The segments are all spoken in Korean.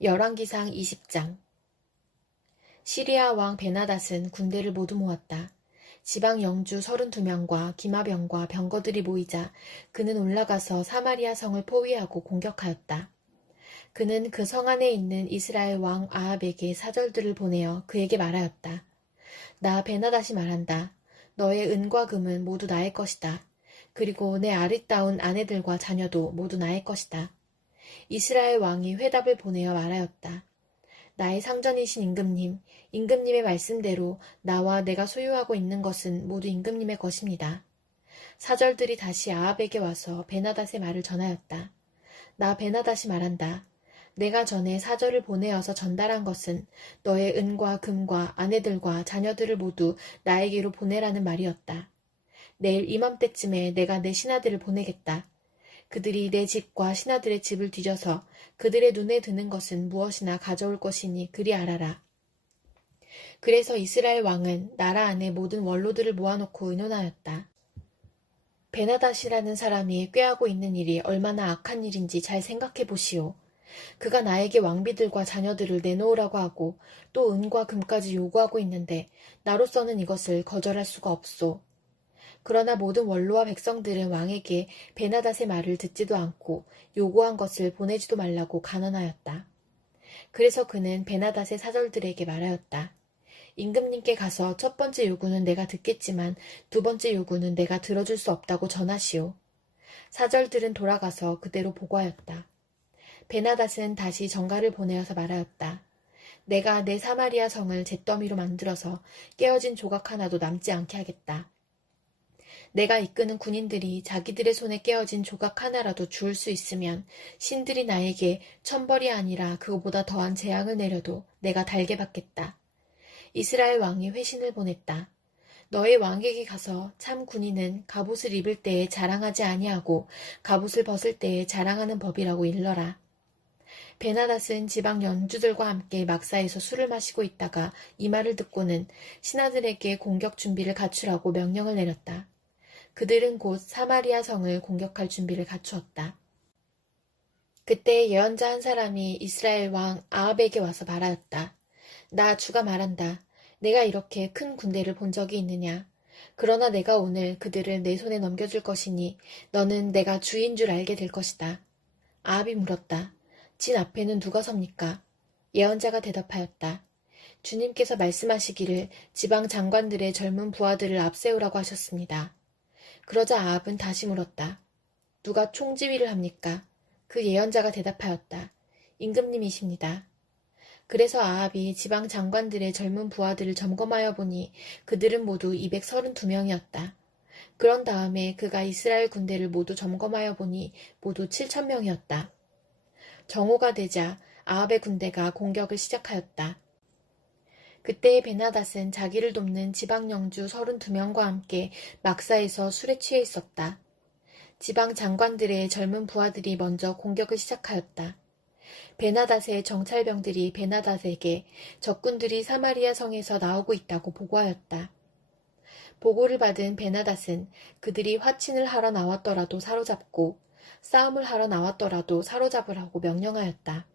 열왕기상 20장. 시리아 왕 베나닷은 군대를 모두 모았다. 지방 영주 32명과 기마병과 병거들이 모이자 그는 올라가서 사마리아 성을 포위하고 공격하였다. 그는 그 성 안에 있는 이스라엘 왕 아합에게 사절들을 보내어 그에게 말하였다. 나 베나닷이 말한다. 너의 은과 금은 모두 나의 것이다. 그리고 내 아리따운 아내들과 자녀도 모두 나의 것이다. 이스라엘 왕이 회답을 보내어 말하였다. 나의 상전이신 임금님, 임금님의 말씀대로 나와 내가 소유하고 있는 것은 모두 임금님의 것입니다. 사절들이 다시 아합에게 와서 베나닷의 말을 전하였다. 나 베나닷이 말한다. 내가 전에 사절을 보내어서 전달한 것은 너의 은과 금과 아내들과 자녀들을 모두 나에게로 보내라는 말이었다. 내일 이맘때쯤에 내가 내 신하들을 보내겠다. 그들이 내 집과 신하들의 집을 뒤져서 그들의 눈에 드는 것은 무엇이나 가져올 것이니 그리 알아라. 그래서 이스라엘 왕은 나라 안에 모든 원로들을 모아놓고 의논하였다. 베나닷이라는 사람이 꾀하고 있는 일이 얼마나 악한 일인지 잘 생각해 보시오. 그가 나에게 왕비들과 자녀들을 내놓으라고 하고 또 은과 금까지 요구하고 있는데 나로서는 이것을 거절할 수가 없소. 그러나 모든 원로와 백성들은 왕에게 베나닷의 말을 듣지도 않고 요구한 것을 보내지도 말라고 간언하였다. 그래서 그는 베나닷의 사절들에게 말하였다. 임금님께 가서 첫 번째 요구는 내가 듣겠지만 두 번째 요구는 내가 들어줄 수 없다고 전하시오. 사절들은 돌아가서 그대로 보고하였다. 베나닷은 다시 전가를 보내어서 말하였다. 내가 내 사마리아 성을 잿더미로 만들어서 깨어진 조각 하나도 남지 않게 하겠다. 내가 이끄는 군인들이 자기들의 손에 깨어진 조각 하나라도 주울 수 있으면 신들이 나에게 천벌이 아니라 그거보다 더한 재앙을 내려도 내가 달게 받겠다. 이스라엘 왕이 회신을 보냈다. 너의 왕에게 가서 참 군인은 갑옷을 입을 때에 자랑하지 아니하고 갑옷을 벗을 때에 자랑하는 법이라고 일러라. 베나닷은 지방 영주들과 함께 막사에서 술을 마시고 있다가 이 말을 듣고는 신하들에게 공격 준비를 갖추라고 명령을 내렸다. 그들은 곧 사마리아 성을 공격할 준비를 갖추었다. 그때 예언자 한 사람이 이스라엘 왕 아합에게 와서 말하였다. 나 주가 말한다. 내가 이렇게 큰 군대를 본 적이 있느냐. 그러나 내가 오늘 그들을 내 손에 넘겨줄 것이니 너는 내가 주인 줄 알게 될 것이다. 아합이 물었다. 진 앞에는 누가 섭니까? 예언자가 대답하였다. 주님께서 말씀하시기를 지방 장관들의 젊은 부하들을 앞세우라고 하셨습니다. 그러자 아합은 다시 물었다. 누가 총지휘를 합니까? 그 예언자가 대답하였다. 임금님이십니다. 그래서 아합이 지방 장관들의 젊은 부하들을 점검하여 보니 그들은 모두 232명이었다. 그런 다음에 그가 이스라엘 군대를 모두 점검하여 보니 모두 7,000명이었다. 정오가 되자 아합의 군대가 공격을 시작하였다. 그때 베나닷은 자기를 돕는 지방 영주 32명과 함께 막사에서 술에 취해 있었다. 지방 장관들의 젊은 부하들이 먼저 공격을 시작하였다. 베나닷의 정찰병들이 베나닷에게 적군들이 사마리아 성에서 나오고 있다고 보고하였다. 보고를 받은 베나닷은 그들이 화친을 하러 나왔더라도 사로잡고 싸움을 하러 나왔더라도 사로잡으라고 명령하였다.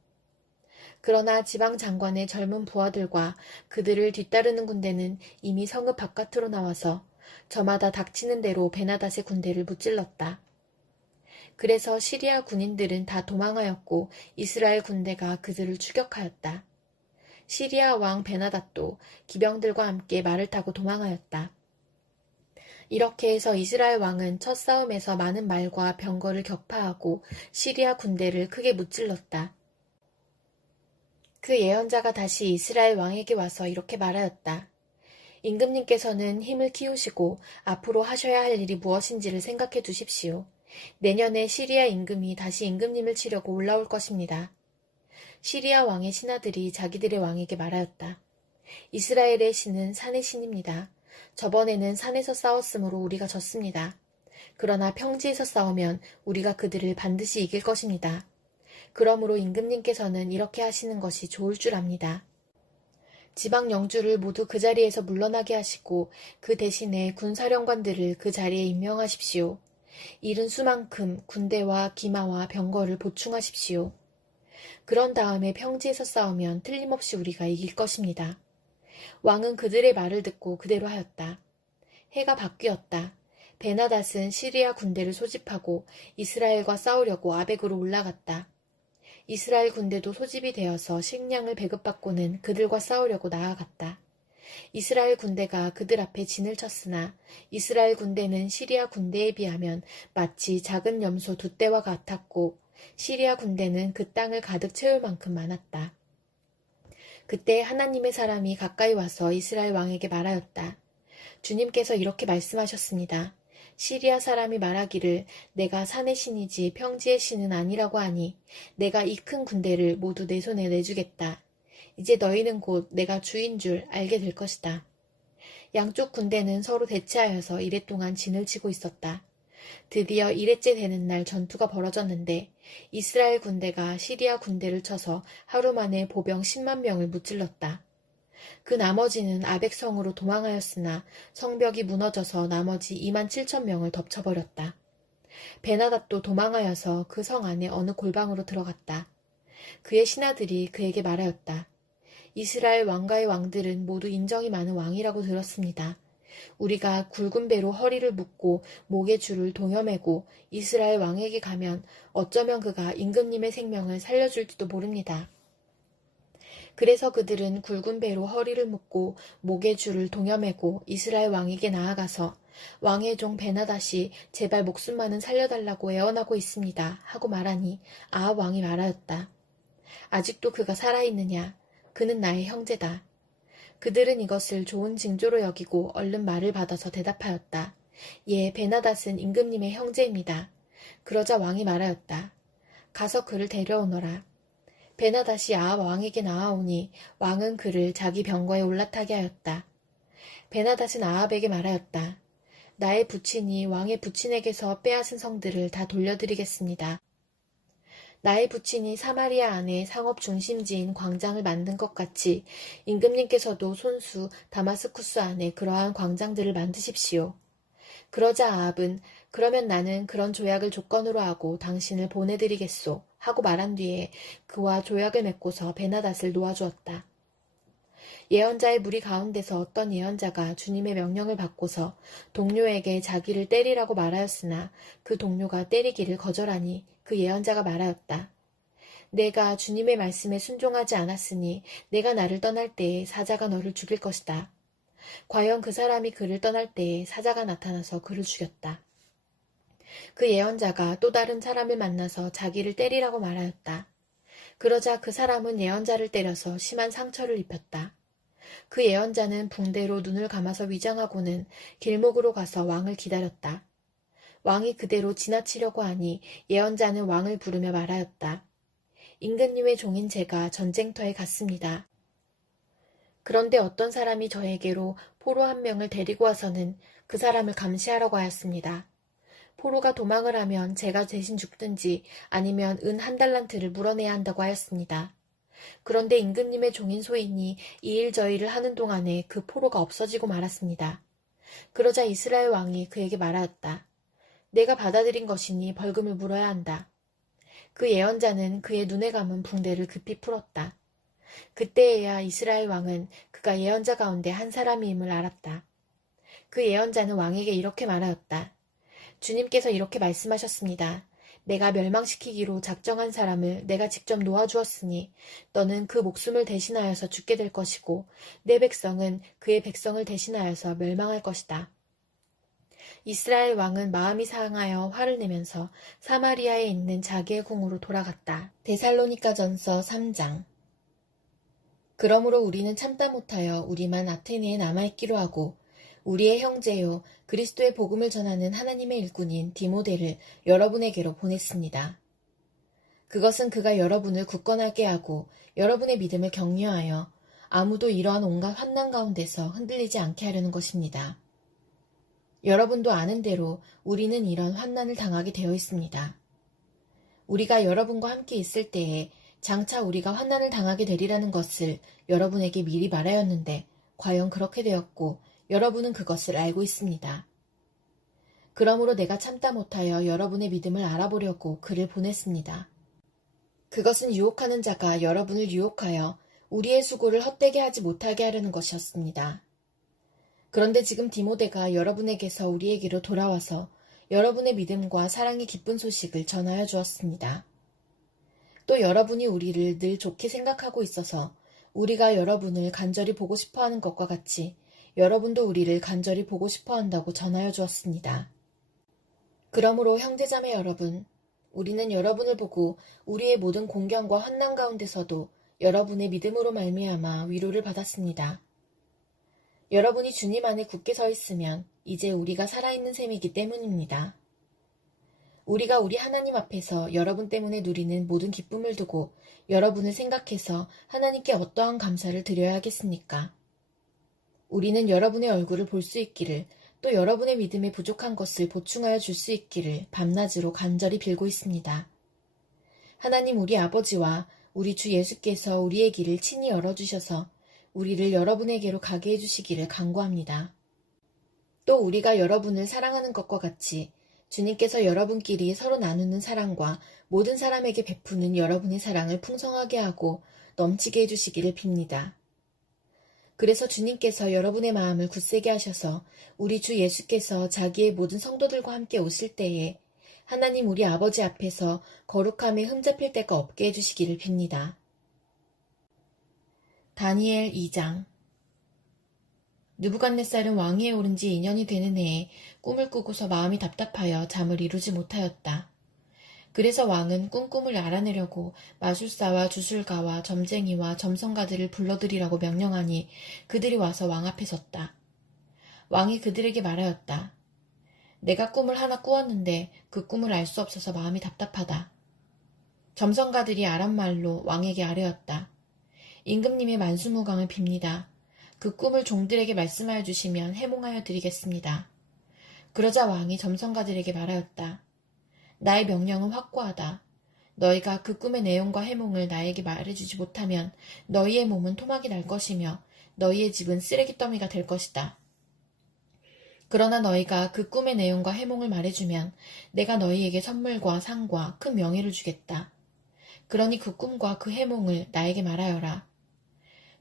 그러나 지방 장관의 젊은 부하들과 그들을 뒤따르는 군대는 이미 성읍 바깥으로 나와서 저마다 닥치는 대로 베나닷의 군대를 무찔렀다. 그래서 시리아 군인들은 다 도망하였고 이스라엘 군대가 그들을 추격하였다. 시리아 왕 베나닷도 기병들과 함께 말을 타고 도망하였다. 이렇게 해서 이스라엘 왕은 첫 싸움에서 많은 말과 병거를 격파하고 시리아 군대를 크게 무찔렀다. 그 예언자가 다시 이스라엘 왕에게 와서 이렇게 말하였다. 임금님께서는 힘을 키우시고 앞으로 하셔야 할 일이 무엇인지를 생각해 두십시오. 내년에 시리아 임금이 다시 임금님을 치려고 올라올 것입니다. 시리아 왕의 신하들이 자기들의 왕에게 말하였다. 이스라엘의 신은 산의 신입니다. 저번에는 산에서 싸웠으므로 우리가 졌습니다. 그러나 평지에서 싸우면 우리가 그들을 반드시 이길 것입니다. 그러므로 임금님께서는 이렇게 하시는 것이 좋을 줄 압니다. 지방 영주를 모두 그 자리에서 물러나게 하시고 그 대신에 군사령관들을 그 자리에 임명하십시오. 이른 수만큼 군대와 기마와 병거를 보충하십시오. 그런 다음에 평지에서 싸우면 틀림없이 우리가 이길 것입니다. 왕은 그들의 말을 듣고 그대로 하였다. 해가 바뀌었다. 베나닷은 시리아 군대를 소집하고 이스라엘과 싸우려고 아벡으로 올라갔다. 이스라엘 군대도 소집이 되어서 식량을 배급받고는 그들과 싸우려고 나아갔다. 이스라엘 군대가 그들 앞에 진을 쳤으나 이스라엘 군대는 시리아 군대에 비하면 마치 작은 염소 두 떼와 같았고 시리아 군대는 그 땅을 가득 채울 만큼 많았다. 그때 하나님의 사람이 가까이 와서 이스라엘 왕에게 말하였다. 주님께서 이렇게 말씀하셨습니다. 시리아 사람이 말하기를 내가 산의 신이지 평지의 신은 아니라고 하니 내가 이 큰 군대를 모두 내 손에 내주겠다. 이제 너희는 곧 내가 주인 줄 알게 될 것이다. 양쪽 군대는 서로 대치하여서 이래 동안 진을 치고 있었다. 드디어 이레째 되는 날 전투가 벌어졌는데 이스라엘 군대가 시리아 군대를 쳐서 하루 만에 보병 10만 명을 무찔렀다. 그 나머지는 아벡성으로 도망하였으나 성벽이 무너져서 나머지 2만 7천 명을 덮쳐버렸다. 베나닷도 도망하여서 그 성 안에 어느 골방으로 들어갔다. 그의 신하들이 그에게 말하였다. 이스라엘 왕가의 왕들은 모두 인정이 많은 왕이라고 들었습니다. 우리가 굵은 배로 허리를 묶고 목에 줄을 동여매고 이스라엘 왕에게 가면 어쩌면 그가 임금님의 생명을 살려줄지도 모릅니다. 그래서 그들은 굵은 배로 허리를 묶고 목에 줄을 동여매고 이스라엘 왕에게 나아가서 왕의 종 베나닷이 제발 목숨만은 살려달라고 애원하고 있습니다 하고 말하니 아합 왕이 말하였다. 아직도 그가 살아있느냐? 그는 나의 형제다. 그들은 이것을 좋은 징조로 여기고 얼른 말을 받아서 대답하였다. 예, 베나닷은 임금님의 형제입니다. 그러자 왕이 말하였다. 가서 그를 데려오너라. 베나닷이 아합 왕에게 나아오니 왕은 그를 자기 병거에 올라타게 하였다. 베나닷은 아합에게 말하였다. 나의 부친이 왕의 부친에게서 빼앗은 성들을 다 돌려드리겠습니다. 나의 부친이 사마리아 안에 상업 중심지인 광장을 만든 것 같이 임금님께서도 손수 다마스쿠스 안에 그러한 광장들을 만드십시오. 그러자 아합은 그러면 나는 그런 조약을 조건으로 하고 당신을 보내드리겠소 하고 말한 뒤에 그와 조약을 맺고서 베나닷을 놓아주었다. 예언자의 무리 가운데서 어떤 예언자가 주님의 명령을 받고서 동료에게 자기를 때리라고 말하였으나 그 동료가 때리기를 거절하니 그 예언자가 말하였다. 내가 주님의 말씀에 순종하지 않았으니 내가 나를 떠날 때에 사자가 너를 죽일 것이다. 과연 그 사람이 그를 떠날 때에 사자가 나타나서 그를 죽였다. 그 예언자가 또 다른 사람을 만나서 자기를 때리라고 말하였다. 그러자 그 사람은 예언자를 때려서 심한 상처를 입혔다. 그 예언자는 붕대로 눈을 감아서 위장하고는 길목으로 가서 왕을 기다렸다. 왕이 그대로 지나치려고 하니 예언자는 왕을 부르며 말하였다. 임금님의 종인 제가 전쟁터에 갔습니다. 그런데 어떤 사람이 저에게로 포로 한 명을 데리고 와서는 그 사람을 감시하라고 하였습니다. 포로가 도망을 하면 제가 대신 죽든지 아니면 은 1달란트를 물어내야 한다고 하였습니다. 그런데 임금님의 종인 소인이 이 일 저 일을 하는 동안에 그 포로가 없어지고 말았습니다. 그러자 이스라엘 왕이 그에게 말하였다. 내가 받아들인 것이니 벌금을 물어야 한다. 그 예언자는 그의 눈에 감은 붕대를 급히 풀었다. 그때에야 이스라엘 왕은 그가 예언자 가운데 한 사람임을 알았다. 그 예언자는 왕에게 이렇게 말하였다. 주님께서 이렇게 말씀하셨습니다. 내가 멸망시키기로 작정한 사람을 내가 직접 놓아주었으니 너는 그 목숨을 대신하여서 죽게 될 것이고 내 백성은 그의 백성을 대신하여서 멸망할 것이다. 이스라엘 왕은 마음이 상하여 화를 내면서 사마리아에 있는 자기의 궁으로 돌아갔다. 데살로니가전서 3장. 그러므로 우리는 참다 못하여 우리만 아테네에 남아있기로 하고 우리의 형제요 그리스도의 복음을 전하는 하나님의 일꾼인 디모데를 여러분에게로 보냈습니다. 그것은 그가 여러분을 굳건하게 하고 여러분의 믿음을 격려하여 아무도 이러한 온갖 환난 가운데서 흔들리지 않게 하려는 것입니다. 여러분도 아는 대로 우리는 이런 환난을 당하게 되어 있습니다. 우리가 여러분과 함께 있을 때에 장차 우리가 환난을 당하게 되리라는 것을 여러분에게 미리 말하였는데 과연 그렇게 되었고 여러분은 그것을 알고 있습니다. 그러므로 내가 참다 못하여 여러분의 믿음을 알아보려고 그를 보냈습니다. 그것은 유혹하는 자가 여러분을 유혹하여 우리의 수고를 헛되게 하지 못하게 하려는 것이었습니다. 그런데 지금 디모데가 여러분에게서 우리에게로 돌아와서 여러분의 믿음과 사랑의 기쁜 소식을 전하여 주었습니다. 또 여러분이 우리를 늘 좋게 생각하고 있어서 우리가 여러분을 간절히 보고 싶어하는 것과 같이 여러분도 우리를 간절히 보고 싶어한다고 전하여 주었습니다. 그러므로 형제자매 여러분, 우리는 여러분을 보고 우리의 모든 공경과 환난 가운데서도 여러분의 믿음으로 말미암아 위로를 받았습니다. 여러분이 주님 안에 굳게 서 있으면 이제 우리가 살아있는 셈이기 때문입니다. 우리가 우리 하나님 앞에서 여러분 때문에 누리는 모든 기쁨을 두고 여러분을 생각해서 하나님께 어떠한 감사를 드려야 하겠습니까? 우리는 여러분의 얼굴을 볼 수 있기를 또 여러분의 믿음에 부족한 것을 보충하여 줄 수 있기를 밤낮으로 간절히 빌고 있습니다. 하나님 우리 아버지와 우리 주 예수께서 우리의 길을 친히 열어주셔서 우리를 여러분에게로 가게 해주시기를 간구합니다. 또 우리가 여러분을 사랑하는 것과 같이 주님께서 여러분끼리 서로 나누는 사랑과 모든 사람에게 베푸는 여러분의 사랑을 풍성하게 하고 넘치게 해주시기를 빕니다. 그래서 주님께서 여러분의 마음을 굳세게 하셔서 우리 주 예수께서 자기의 모든 성도들과 함께 오실 때에 하나님 우리 아버지 앞에서 거룩함에 흠잡힐 데가 없게 해주시기를 빕니다. 다니엘 2장. 느부갓네살은 왕위에 오른 지 2년이 되는 해에 꿈을 꾸고서 마음이 답답하여 잠을 이루지 못하였다. 그래서 왕은 꿈을 알아내려고 마술사와 주술가와 점쟁이와 점성가들을 불러들이라고 명령하니 그들이 와서 왕 앞에 섰다. 왕이 그들에게 말하였다. 내가 꿈을 하나 꾸었는데 그 꿈을 알 수 없어서 마음이 답답하다. 점성가들이 아람말로 왕에게 아뢰었다. 임금님의 만수무강을 빕니다. 그 꿈을 종들에게 말씀하여 주시면 해몽하여 드리겠습니다. 그러자 왕이 점성가들에게 말하였다. 나의 명령은 확고하다. 너희가 그 꿈의 내용과 해몽을 나에게 말해주지 못하면 너희의 몸은 토막이 날 것이며 너희의 집은 쓰레기 더미가 될 것이다. 그러나 너희가 그 꿈의 내용과 해몽을 말해주면 내가 너희에게 선물과 상과 큰 명예를 주겠다. 그러니 그 꿈과 그 해몽을 나에게 말하여라.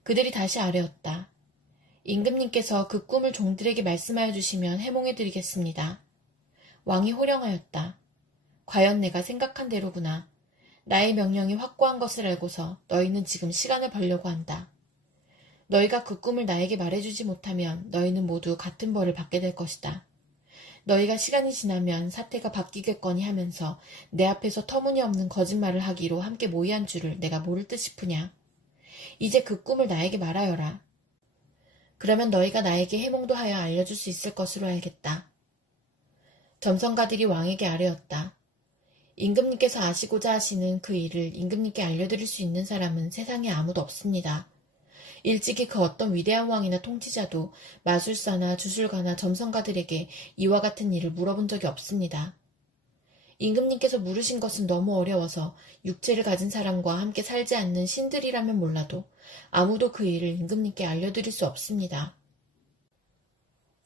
그들이 다시 아뢰었다. 임금님께서 그 꿈을 종들에게 말씀하여 주시면 해몽해 드리겠습니다. 왕이 호령하였다. 과연 내가 생각한 대로구나. 나의 명령이 확고한 것을 알고서 너희는 지금 시간을 벌려고 한다. 너희가 그 꿈을 나에게 말해주지 못하면 너희는 모두 같은 벌을 받게 될 것이다. 너희가 시간이 지나면 사태가 바뀌겠거니 하면서 내 앞에서 터무니없는 거짓말을 하기로 함께 모의한 줄을 내가 모를 듯 싶으냐. 이제 그 꿈을 나에게 말하여라. 그러면 너희가 나에게 해몽도 하여 알려줄 수 있을 것으로 알겠다. 점성가들이 왕에게 아뢰었다. 임금님께서 아시고자 하시는 그 일을 임금님께 알려드릴 수 있는 사람은 세상에 아무도 없습니다. 일찍이 그 어떤 위대한 왕이나 통치자도 마술사나 주술가나 점성가들에게 이와 같은 일을 물어본 적이 없습니다. 임금님께서 물으신 것은 너무 어려워서 육체를 가진 사람과 함께 살지 않는 신들이라면 몰라도 아무도 그 일을 임금님께 알려드릴 수 없습니다.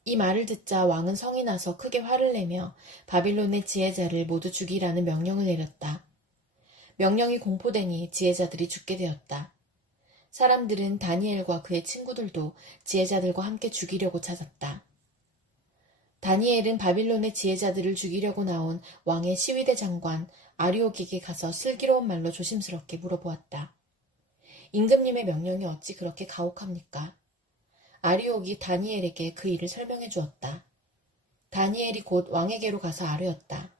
이 말을 듣자 왕은 성이 나서 크게 화를 내며 바빌론의 지혜자를 모두 죽이라는 명령을 내렸다. 명령이 공포되니 지혜자들이 죽게 되었다. 사람들은 다니엘과 그의 친구들도 지혜자들과 함께 죽이려고 찾았다. 다니엘은 바빌론의 지혜자들을 죽이려고 나온 왕의 시위대 장관 아리옥에게 가서 슬기로운 말로 조심스럽게 물어보았다. 임금님의 명령이 어찌 그렇게 가혹합니까? 아리옥이 다니엘에게 그 일을 설명해 주었다. 다니엘이 곧 왕에게로 가서 아뢰었다.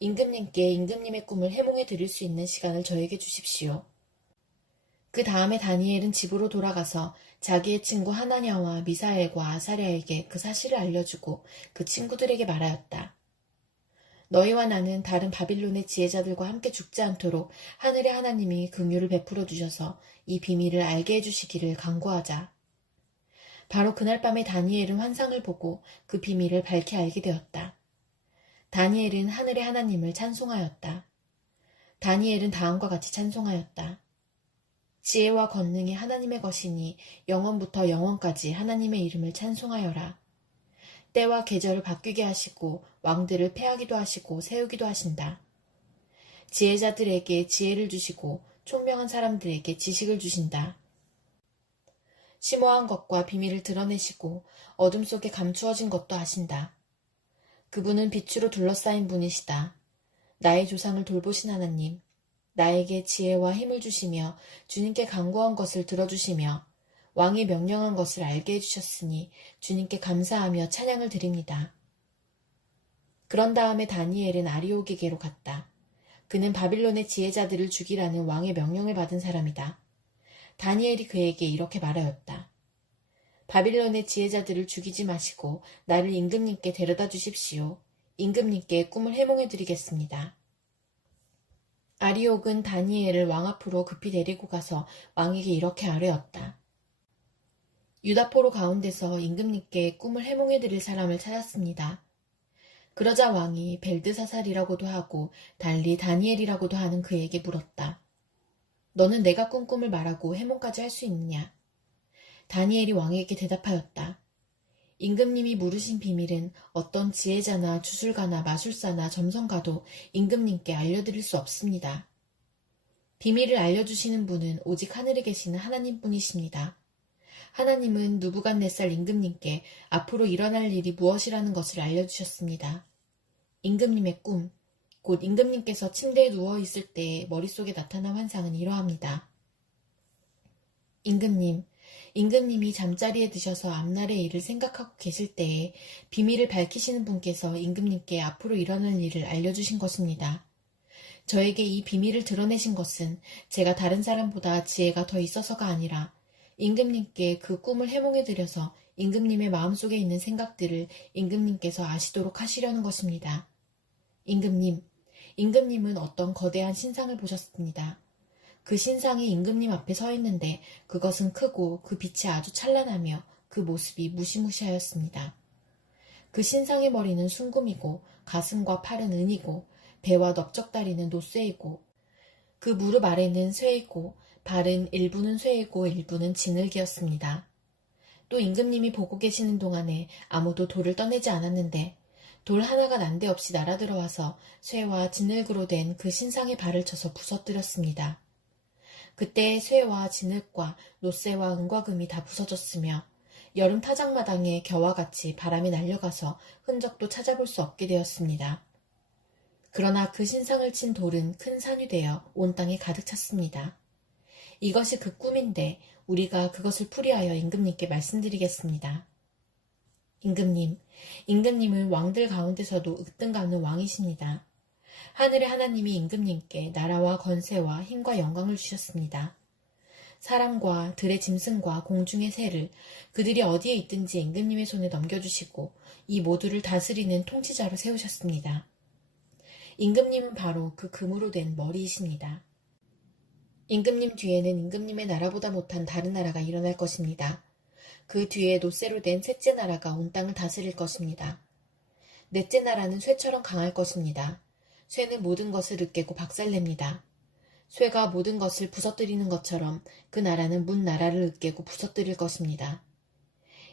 임금님께 임금님의 꿈을 해몽해 드릴 수 있는 시간을 저에게 주십시오. 그 다음에 다니엘은 집으로 돌아가서 자기의 친구 하나냐와 미사엘과 아사랴에게 그 사실을 알려주고 그 친구들에게 말하였다. 너희와 나는 다른 바빌론의 지혜자들과 함께 죽지 않도록 하늘의 하나님이 긍휼을 베풀어 주셔서 이 비밀을 알게 해주시기를 간구하자. 바로 그날 밤에 다니엘은 환상을 보고 그 비밀을 밝히 알게 되었다. 다니엘은 하늘의 하나님을 찬송하였다. 다니엘은 다음과 같이 찬송하였다. 지혜와 권능이 하나님의 것이니 영원부터 영원까지 하나님의 이름을 찬송하여라. 때와 계절을 바뀌게 하시고 왕들을 패하기도 하시고 세우기도 하신다. 지혜자들에게 지혜를 주시고 총명한 사람들에게 지식을 주신다. 심오한 것과 비밀을 드러내시고 어둠 속에 감추어진 것도 아신다. 그분은 빛으로 둘러싸인 분이시다. 나의 조상을 돌보신 하나님, 나에게 지혜와 힘을 주시며 주님께 간구한 것을 들어주시며 왕이 명령한 것을 알게 해주셨으니 주님께 감사하며 찬양을 드립니다. 그런 다음에 다니엘은 아리옥에게로 갔다. 그는 바빌론의 지혜자들을 죽이라는 왕의 명령을 받은 사람이다. 다니엘이 그에게 이렇게 말하였다. 바빌론의 지혜자들을 죽이지 마시고 나를 임금님께 데려다 주십시오. 임금님께 꿈을 해몽해 드리겠습니다. 아리옥은 다니엘을 왕 앞으로 급히 데리고 가서 왕에게 이렇게 아뢰었다. 유다포로 가운데서 임금님께 꿈을 해몽해 드릴 사람을 찾았습니다. 그러자 왕이 벨드사살이라고도 하고 달리 다니엘이라고도 하는 그에게 물었다. 너는 내가 꾼 꿈을 말하고 해몽까지 할 수 있느냐? 다니엘이 왕에게 대답하였다. 임금님이 물으신 비밀은 어떤 지혜자나 주술가나 마술사나 점성가도 임금님께 알려드릴 수 없습니다. 비밀을 알려주시는 분은 오직 하늘에 계시는 하나님뿐이십니다. 하나님은 느부갓네살 임금님께 앞으로 일어날 일이 무엇이라는 것을 알려주셨습니다. 임금님의 꿈, 곧 임금님께서 침대에 누워있을 때의 머릿속에 나타난 환상은 이러합니다. 임금님이 잠자리에 드셔서 앞날의 일을 생각하고 계실 때에 비밀을 밝히시는 분께서 임금님께 앞으로 일어날 일을 알려주신 것입니다. 저에게 이 비밀을 드러내신 것은 제가 다른 사람보다 지혜가 더 있어서가 아니라 임금님께 그 꿈을 해몽해드려서 임금님의 마음속에 있는 생각들을 임금님께서 아시도록 하시려는 것입니다. 임금님은 어떤 거대한 신상을 보셨습니다. 그 신상이 임금님 앞에 서 있는데 그것은 크고 그 빛이 아주 찬란하며 그 모습이 무시무시하였습니다. 그 신상의 머리는 순금이고 가슴과 팔은 은이고 배와 넓적다리는 노쇠이고 그 무릎 아래는 쇠이고 발은 일부는 쇠이고 일부는 진흙이었습니다. 또 임금님이 보고 계시는 동안에 아무도 돌을 떠내지 않았는데 돌 하나가 난데없이 날아들어와서 쇠와 진흙으로 된 그 신상의 발을 쳐서 부서뜨렸습니다. 그때 쇠와 진흙과 노쇠와 은과 금이 다 부서졌으며 여름 타작마당에 겨와 같이 바람에 날려가서 흔적도 찾아볼 수 없게 되었습니다. 그러나 그 신상을 친 돌은 큰 산이 되어 온 땅에 가득 찼습니다. 이것이 그 꿈인데 우리가 그것을 풀이하여 임금님께 말씀드리겠습니다. 임금님은 왕들 가운데서도 으뜸가는 왕이십니다. 하늘의 하나님이 임금님께 나라와 권세와 힘과 영광을 주셨습니다. 사람과 들의 짐승과 공중의 새를 그들이 어디에 있든지 임금님의 손에 넘겨주시고 이 모두를 다스리는 통치자로 세우셨습니다. 임금님은 바로 그 금으로 된 머리이십니다. 임금님 뒤에는 임금님의 나라보다 못한 다른 나라가 일어날 것입니다. 그 뒤에 노쇠로 된 셋째 나라가 온 땅을 다스릴 것입니다. 넷째 나라는 쇠처럼 강할 것입니다. 쇠는 모든 것을 으깨고 박살냅니다. 쇠가 모든 것을 부서뜨리는 것처럼 그 나라는 문 나라를 으깨고 부서뜨릴 것입니다.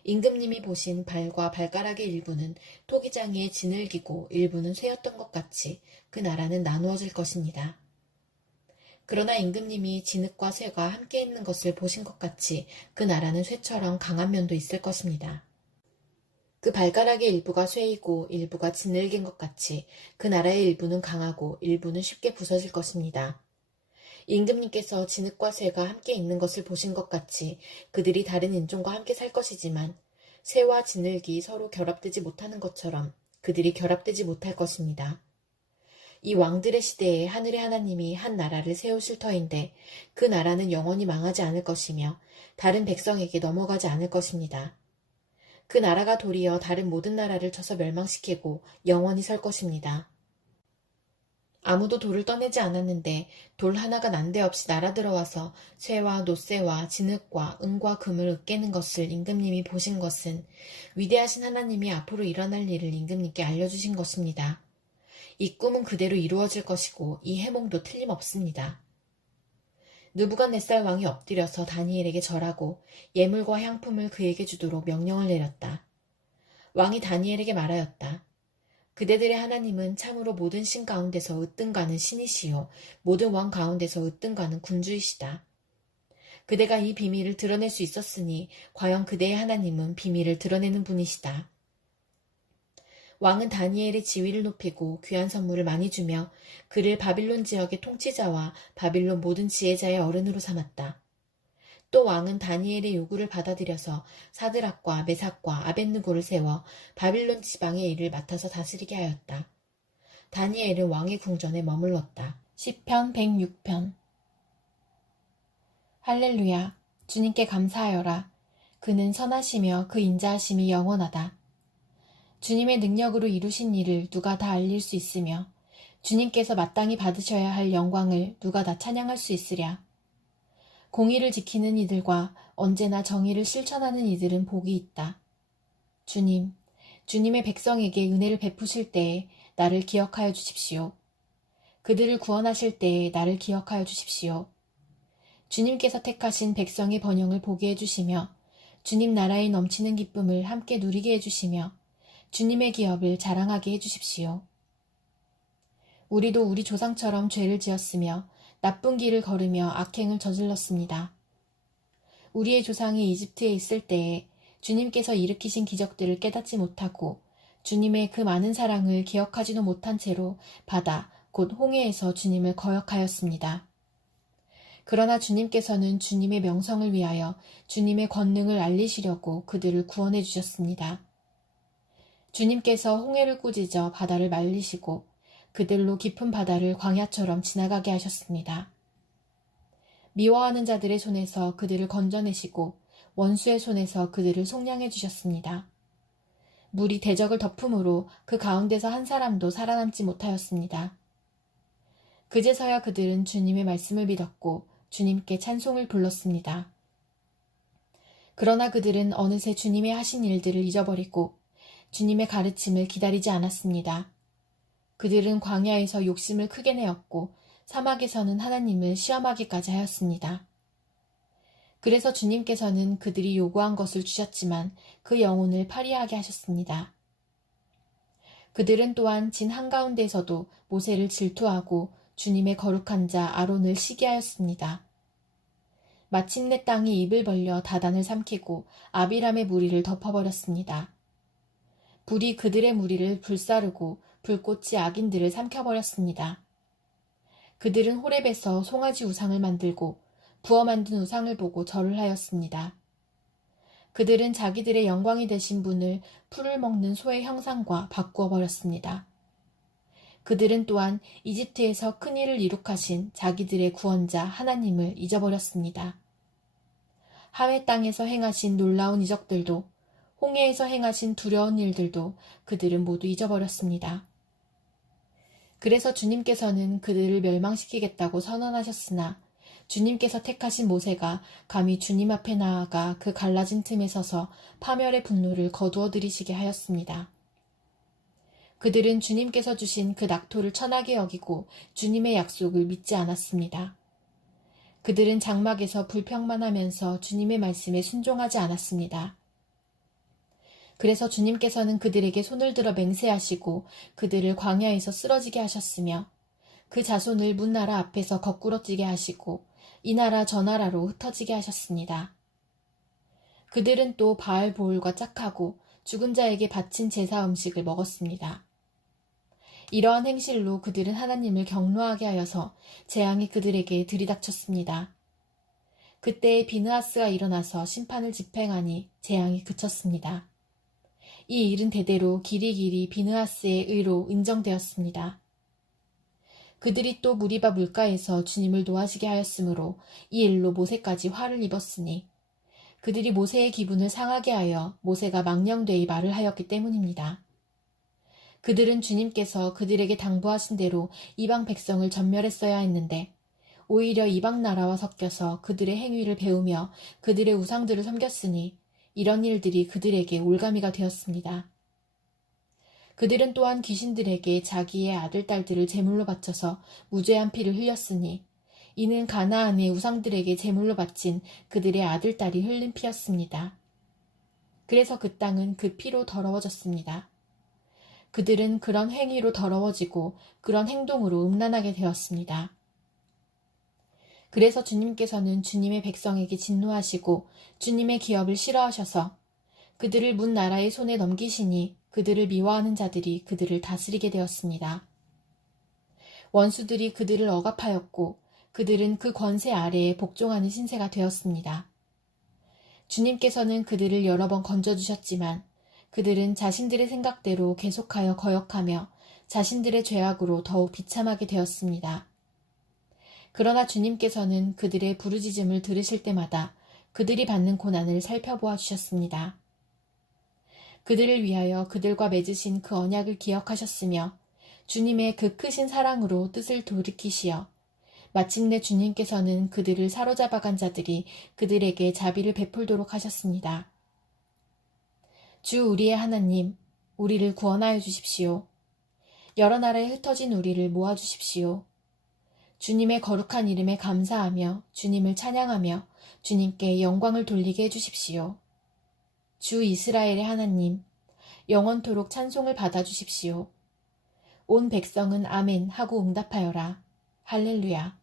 임금님이 보신 발과 발가락의 일부는 토기장이의 진흙이고 일부는 쇠였던 것 같이 그 나라는 나누어질 것입니다. 그러나 임금님이 진흙과 쇠가 함께 있는 것을 보신 것 같이 그 나라는 쇠처럼 강한 면도 있을 것입니다. 그 발가락의 일부가 쇠이고 일부가 진흙인 것 같이 그 나라의 일부는 강하고 일부는 쉽게 부서질 것입니다. 임금님께서 진흙과 쇠가 함께 있는 것을 보신 것 같이 그들이 다른 인종과 함께 살 것이지만 쇠와 진흙이 서로 결합되지 못하는 것처럼 그들이 결합되지 못할 것입니다. 이 왕들의 시대에 하늘의 하나님이 한 나라를 세우실 터인데 그 나라는 영원히 망하지 않을 것이며 다른 백성에게 넘어가지 않을 것입니다. 그 나라가 도리어 다른 모든 나라를 쳐서 멸망시키고 영원히 설 것입니다. 아무도 돌을 떠내지 않았는데 돌 하나가 난데없이 날아들어와서 쇠와 노쇠와 진흙과 은과 금을 으깨는 것을 임금님이 보신 것은 위대하신 하나님이 앞으로 일어날 일을 임금님께 알려주신 것입니다. 이 꿈은 그대로 이루어질 것이고 이 해몽도 틀림없습니다. 느부갓네살 왕이 엎드려서 다니엘에게 절하고 예물과 향품을 그에게 주도록 명령을 내렸다. 왕이 다니엘에게 말하였다. 그대들의 하나님은 참으로 모든 신 가운데서 으뜸가는 신이시요 모든 왕 가운데서 으뜸가는 군주이시다. 그대가 이 비밀을 드러낼 수 있었으니 과연 그대의 하나님은 비밀을 드러내는 분이시다. 왕은 다니엘의 지위를 높이고 귀한 선물을 많이 주며 그를 바빌론 지역의 통치자와 바빌론 모든 지혜자의 어른으로 삼았다. 또 왕은 다니엘의 요구를 받아들여서 사드락과 메삭과 아벳느고를 세워 바빌론 지방의 일을 맡아서 다스리게 하였다. 다니엘은 왕의 궁전에 머물렀다. 시편 106편. 할렐루야. 주님께 감사하여라. 그는 선하시며 그 인자하심이 영원하다. 주님의 능력으로 이루신 일을 누가 다 알릴 수 있으며 주님께서 마땅히 받으셔야 할 영광을 누가 다 찬양할 수 있으랴. 공의를 지키는 이들과 언제나 정의를 실천하는 이들은 복이 있다. 주님, 주님의 백성에게 은혜를 베푸실 때에 나를 기억하여 주십시오. 그들을 구원하실 때에 나를 기억하여 주십시오. 주님께서 택하신 백성의 번영을 보게 해주시며 주님 나라의 넘치는 기쁨을 함께 누리게 해주시며 주님의 기업을 자랑하게 해주십시오. 우리도 우리 조상처럼 죄를 지었으며 나쁜 길을 걸으며 악행을 저질렀습니다. 우리의 조상이 이집트에 있을 때에 주님께서 일으키신 기적들을 깨닫지 못하고 주님의 그 많은 사랑을 기억하지도 못한 채로 바다, 곧 홍해에서 주님을 거역하였습니다. 그러나 주님께서는 주님의 명성을 위하여 주님의 권능을 알리시려고 그들을 구원해 주셨습니다. 주님께서 홍해를 꾸짖어 바다를 말리시고 그들로 깊은 바다를 광야처럼 지나가게 하셨습니다. 미워하는 자들의 손에서 그들을 건져내시고 원수의 손에서 그들을 속량해 주셨습니다. 물이 대적을 덮음으로 그 가운데서 한 사람도 살아남지 못하였습니다. 그제서야 그들은 주님의 말씀을 믿었고 주님께 찬송을 불렀습니다. 그러나 그들은 어느새 주님의 하신 일들을 잊어버리고 주님의 가르침을 기다리지 않았습니다. 그들은 광야에서 욕심을 크게 내었고 사막에서는 하나님을 시험하기까지 하였습니다. 그래서 주님께서는 그들이 요구한 것을 주셨지만 그 영혼을 파리하게 하셨습니다. 그들은 또한 진 한가운데에서도 모세를 질투하고 주님의 거룩한 자 아론을 시기하였습니다. 마침내 땅이 입을 벌려 다단을 삼키고 아비람의 무리를 덮어버렸습니다. 불이 그들의 무리를 불사르고 불꽃이 악인들을 삼켜버렸습니다. 그들은 호렙에서 송아지 우상을 만들고 부어 만든 우상을 보고 절을 하였습니다. 그들은 자기들의 영광이 되신 분을 풀을 먹는 소의 형상과 바꾸어 버렸습니다. 그들은 또한 이집트에서 큰일을 이룩하신 자기들의 구원자 하나님을 잊어버렸습니다. 하회 땅에서 행하신 놀라운 이적들도 홍해에서 행하신 두려운 일들도 그들은 모두 잊어버렸습니다. 그래서 주님께서는 그들을 멸망시키겠다고 선언하셨으나 주님께서 택하신 모세가 감히 주님 앞에 나아가 그 갈라진 틈에 서서 파멸의 분노를 거두어 들이시게 하였습니다. 그들은 주님께서 주신 그 낙토를 천하게 여기고 주님의 약속을 믿지 않았습니다. 그들은 장막에서 불평만 하면서 주님의 말씀에 순종하지 않았습니다. 그래서 주님께서는 그들에게 손을 들어 맹세하시고 그들을 광야에서 쓰러지게 하셨으며 그 자손을 문나라 앞에서 거꾸러지게 하시고 이 나라 저 나라로 흩어지게 하셨습니다. 그들은 또 바알보울과 짝하고 죽은 자에게 바친 제사 음식을 먹었습니다. 이러한 행실로 그들은 하나님을 경노하게 하여서 재앙이 그들에게 들이닥쳤습니다. 그때에 비느하스가 일어나서 심판을 집행하니 재앙이 그쳤습니다. 이 일은 대대로 길이길이 비느하스의 의로 인정되었습니다. 그들이 또 무리바 물가에서 주님을 노하시게 하였으므로 이 일로 모세까지 화를 입었으니 그들이 모세의 기분을 상하게 하여 모세가 망령되이 말을 하였기 때문입니다. 그들은 주님께서 그들에게 당부하신 대로 이방 백성을 전멸했어야 했는데 오히려 이방 나라와 섞여서 그들의 행위를 배우며 그들의 우상들을 섬겼으니 이런 일들이 그들에게 올가미가 되었습니다. 그들은 또한 귀신들에게 자기의 아들, 딸들을 제물로 바쳐서 무죄한 피를 흘렸으니 이는 가나안의 우상들에게 제물로 바친 그들의 아들, 딸이 흘린 피였습니다. 그래서 그 땅은 그 피로 더러워졌습니다. 그들은 그런 행위로 더러워지고 그런 행동으로 음란하게 되었습니다. 그래서 주님께서는 주님의 백성에게 진노하시고 주님의 기업을 싫어하셔서 그들을 문 나라의 손에 넘기시니 그들을 미워하는 자들이 그들을 다스리게 되었습니다. 원수들이 그들을 억압하였고 그들은 그 권세 아래에 복종하는 신세가 되었습니다. 주님께서는 그들을 여러 번 건져주셨지만 그들은 자신들의 생각대로 계속하여 거역하며 자신들의 죄악으로 더욱 비참하게 되었습니다. 그러나 주님께서는 그들의 부르짖음을 들으실 때마다 그들이 받는 고난을 살펴보아 주셨습니다. 그들을 위하여 그들과 맺으신 그 언약을 기억하셨으며 주님의 그 크신 사랑으로 뜻을 돌이키시어 마침내 주님께서는 그들을 사로잡아간 자들이 그들에게 자비를 베풀도록 하셨습니다. 주 우리의 하나님, 우리를 구원하여 주십시오. 여러 나라에 흩어진 우리를 모아주십시오. 주님의 거룩한 이름에 감사하며 주님을 찬양하며 주님께 영광을 돌리게 해주십시오. 주 이스라엘의 하나님, 영원토록 찬송을 받아주십시오. 온 백성은 아멘 하고 응답하여라. 할렐루야.